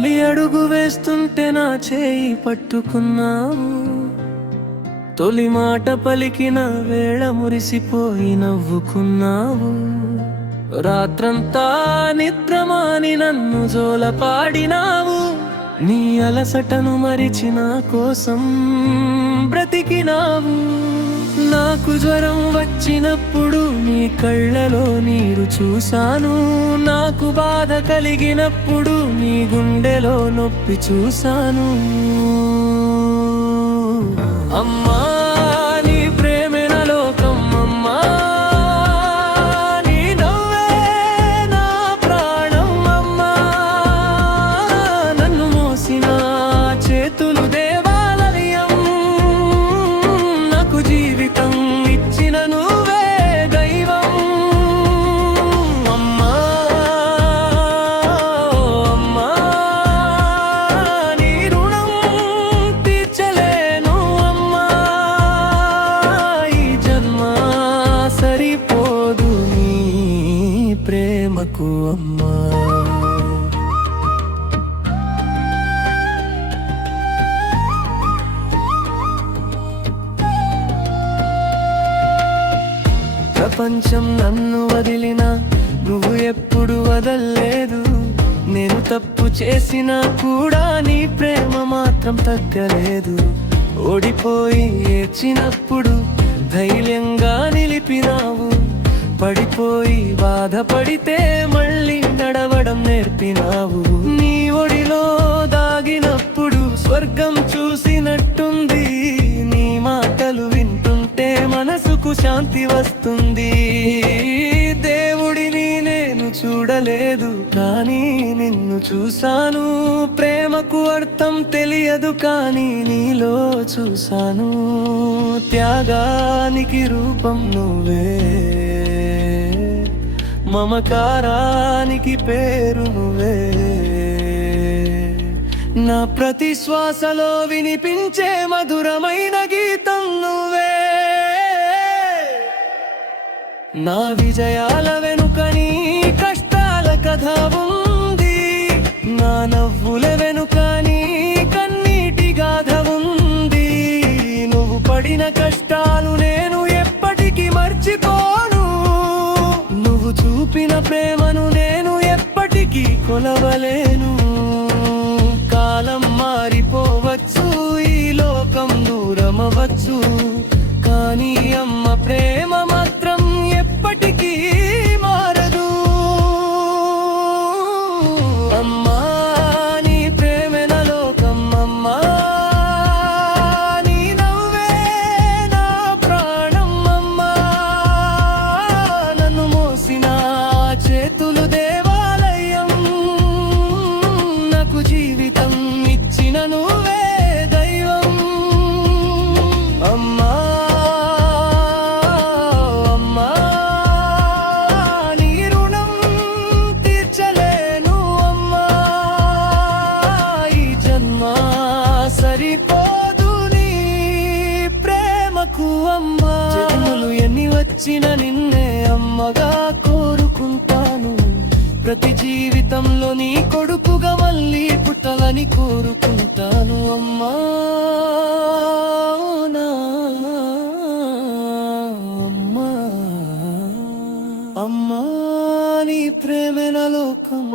తొలి అడుగు వేస్తుంటే నా చేయి పట్టుకున్నావు, తొలి మాట పలికిన వేళ మురిసిపోయి నవ్వుకున్నావు. రాత్రంతా నిద్రమాని నన్ను జోలపాడినావు, నీ అలసటను మరిచి నా కోసం బ్రతికినావు. నాకు జ్వరం వచ్చినప్పుడు నీ కళ్ళలో నీరు చూశాను, నాకు బాధ కలిగినప్పుడు నీ గుండెలో నొప్పి చూశాను. అమ్మా నీ ప్రేమే నా లోకం, అమ్మా నీ నవ్వే నా ప్రాణం. అమ్మా నన్ను మోసిన చేతులు దేవాలయం, నాకు జీవితం ఇచ్చిన నువ్వే దైవం. అమ్మా అమ్మా నీ రుణం తీర్చలేను. అమ్మా ఈ జన్మ సరిపోదు నీ ప్రేమకు. అమ్మా ప్రపంచం నన్ను వదిలినా నువ్వు ఎప్పుడు వదల్లేదు, నేను తప్పు చేసినా కూడా నీ ప్రేమ మాత్రం తగ్గలేదు. ఓడిపోయి ఏడ్చినప్పుడు ధైర్యంగా నిలిపినావు, పడిపోయి బాధపడితే మళ్ళీ నడవడం నేర్పినావు. నీ ఒడిలో దాగినప్పుడు స్వర్గం చూసినట్టుంది, నీ మాటలు వింటుంటే మనసుకు శాంతి వస్తుంది. దేవుడిని నేను చూడలేదు కానీ నిన్ను చూశాను, ప్రేమకు అర్థం తెలియదు కానీ నీలో చూశాను. త్యాగానికి రూపం నువ్వే, మమకారానికి పేరు నువ్వే, నా ప్రతి శ్వాసలో వినిపించే మధురమైన గీతం నువ్వే. నా విజయాల వెనుక నీ కష్టాల కథ ఉంది, నా నవ్వుల వెనుక నీ కన్నీటి గాథ ఉంది. నువ్వు పడిన కష్టాలు నేను ఎప్పటికీ మర్చిపోను, నువ్వు చూపిన ప్రేమను నేను ఎప్పటికీ కొలవలేను. కాలం మారిపోవచ్చు, ఈ లోకం దూరమవచ్చు, కానీ అమ్మ ప్రేమ మాత్రం ఎప్పటికీ మారదు. అమ్మా నీ ప్రేమే నా లోకం, అమ్మా నీ నవ్వే నా ప్రాణం. అమ్మా నన్ను మోసిన చేతులు దేవాలయం, నాకు జీవితం ఇచ్చిన నువ్వే దైవం. అమ్మా అమ్మా నీ రుణం తీర్చలేను. అమ్మా ఈ జన్మ సరిపోదు నీ ప్రేమకు. అమ్మా జన్మలు ఎన్ని వచ్చిన నిన్నే అమ్మగా కోరుకుంటాను, ప్రతి జీవితంలో నీ కొడుకుగా మళ్ళీ పుట్టాలని కోరుకుంటాను. అమ్మా నా అమ్మా అమ్మా నీ ప్రేమే నా లోకం.